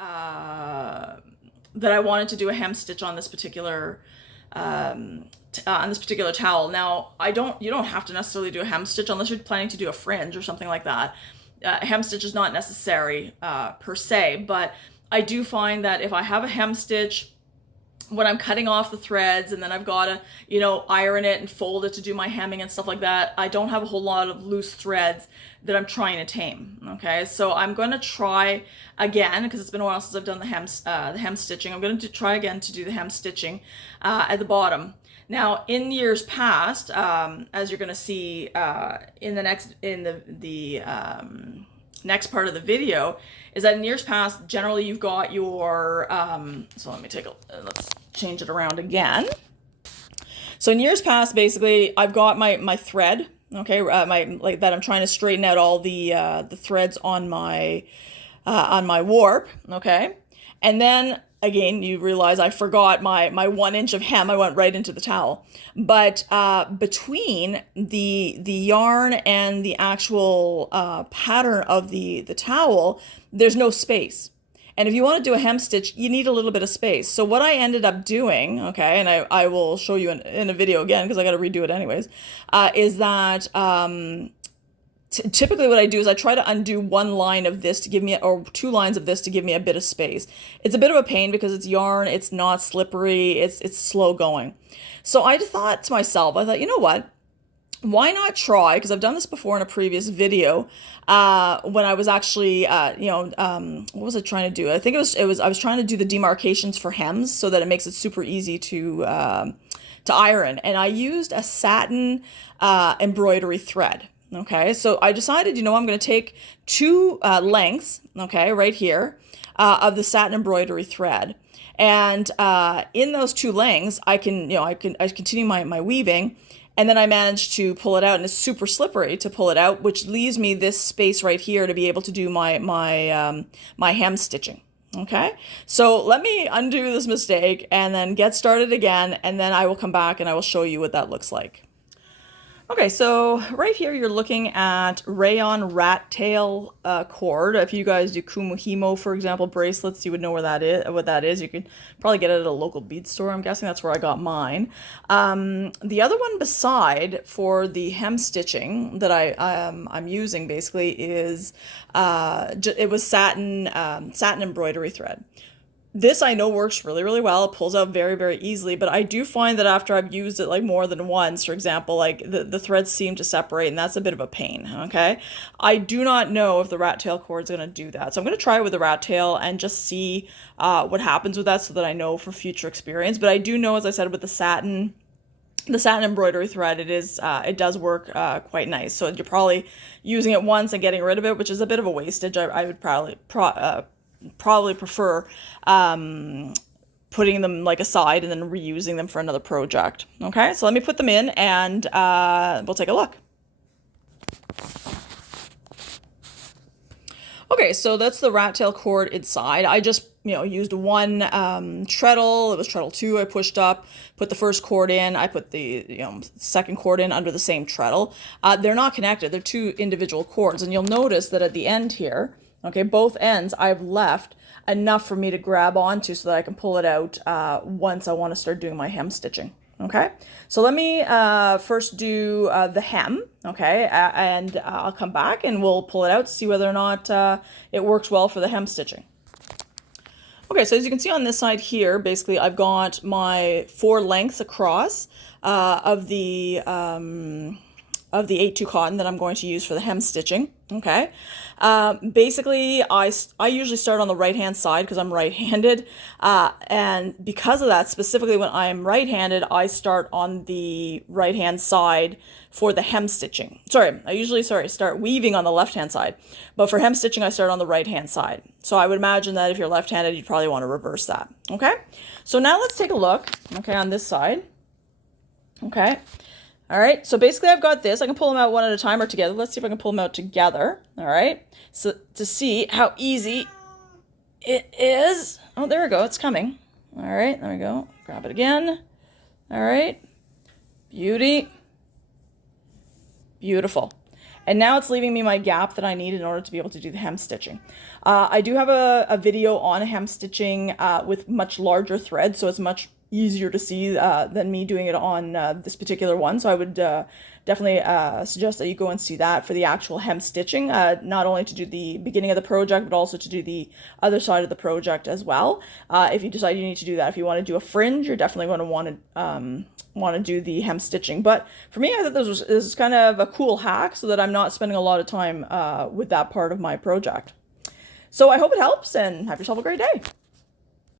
that I wanted to do a hem stitch on this particular towel. Now, you don't have to necessarily do a hem stitch unless you're planning to do a fringe or something like that. A hem stitch is not necessary per se, but I do find that if I have a hem stitch, when I'm cutting off the threads and then I've got to, iron it and fold it to do my hemming and stuff like that, I don't have a whole lot of loose threads that I'm trying to tame. Okay, so I'm going to try again, because it's been a while since I've done the hem stitching. I'm going to try again to do the hem stitching at the bottom. Now, in years past, as you're going to see in the next part of the video, is that in years past, generally you've got your, so let's change it around again. So in years past, basically, I've got my thread, okay, that I'm trying to straighten out all the threads on my warp, okay, and then again, you realize I forgot my 1 inch of hem. I went right into the towel. But between the yarn and the actual pattern of the towel, there's no space. And if you want to do a hem stitch, you need a little bit of space. So what I ended up doing, okay, and I will show you in a video again because I got to redo it anyways, is that typically what I do is I try to undo one line of this to give me, or 2 lines of this to give me a bit of space. It's a bit of a pain because it's yarn, it's not slippery, it's slow going. So I just thought to myself, you know what? Why not try, because I've done this before in a previous video, when I was actually, what was I trying to do? I think I was trying to do the demarcations for hems so that it makes it super easy to iron. And I used a satin embroidery thread. Okay, so I decided, I'm going to take 2 lengths, okay, right here, of the satin embroidery thread. And in those 2 lengths, I continue my weaving, and then I managed to pull it out, and it's super slippery to pull it out, which leaves me this space right here to be able to do my hem stitching. Okay, so let me undo this mistake and then get started again, and then I will come back and I will show you what that looks like. Okay, so right here you're looking at rayon rat tail cord. If you guys do kumuhimo, for example, bracelets, you would know what that is. You could probably get it at a local bead store. I'm guessing that's where I got mine. The other one beside for the hem stitching that I'm using basically is it was satin embroidery thread. This I know works really, really well. It pulls out very, very easily, but I do find that after I've used it like more than once, for example, like the threads seem to separate, and that's a bit of a pain, okay? I do not know if the rat tail cord is going to do that. So I'm going to try it with the rat tail and just see what happens with that so that I know for future experience. But I do know, as I said, with the satin embroidery thread, it does work quite nice. So you're probably using it once and getting rid of it, which is a bit of a wastage. I would probably prefer putting them like aside and then reusing them for another project. Okay, so let me put them in and we'll take a look. Okay, so that's the rat tail cord inside. I just, used one treadle. It was treadle 2. I pushed up, put the first cord in. I put the, second cord in under the same treadle. They're not connected. They're 2 individual cords. And you'll notice that at the end here, okay, both ends, I've left enough for me to grab onto so that I can pull it out once I want to start doing my hem stitching. Okay, so let me first do the hem, okay, and I'll come back and we'll pull it out to see whether or not it works well for the hem stitching. Okay, so as you can see on this side here, basically I've got my 4 lengths across of the 8-2 cotton that I'm going to use for the hem stitching. Okay, basically I usually start on the right hand side because I'm right-handed, and because of that, specifically when I'm right-handed, I start on the right hand side for the hem stitching. I usually start weaving on the left hand side, but for hem stitching I start on the right hand side. So I would imagine that if you're left-handed, you'd probably want to reverse that. Okay, so now let's take a look, okay, on this side. Okay, all right, so basically I've got this. I can pull them out one at a time or together. Let's see if I can pull them out together. All right, so to see how easy it is. Oh, there we go, it's coming. All right, there we go. Grab it again. All right, beautiful. And now it's leaving me my gap that I need in order to be able to do the hem stitching. I do have a video on hem stitching with much larger threads, so it's much easier to see than me doing it on this particular one. So I would definitely suggest that you go and see that for the actual hem stitching, not only to do the beginning of the project, but also to do the other side of the project as well. If you decide you need to do that, if you want to do a fringe, you're definitely going to want to do the hem stitching. But for me, I thought this is kind of a cool hack so that I'm not spending a lot of time with that part of my project. So I hope it helps, and have yourself a great day.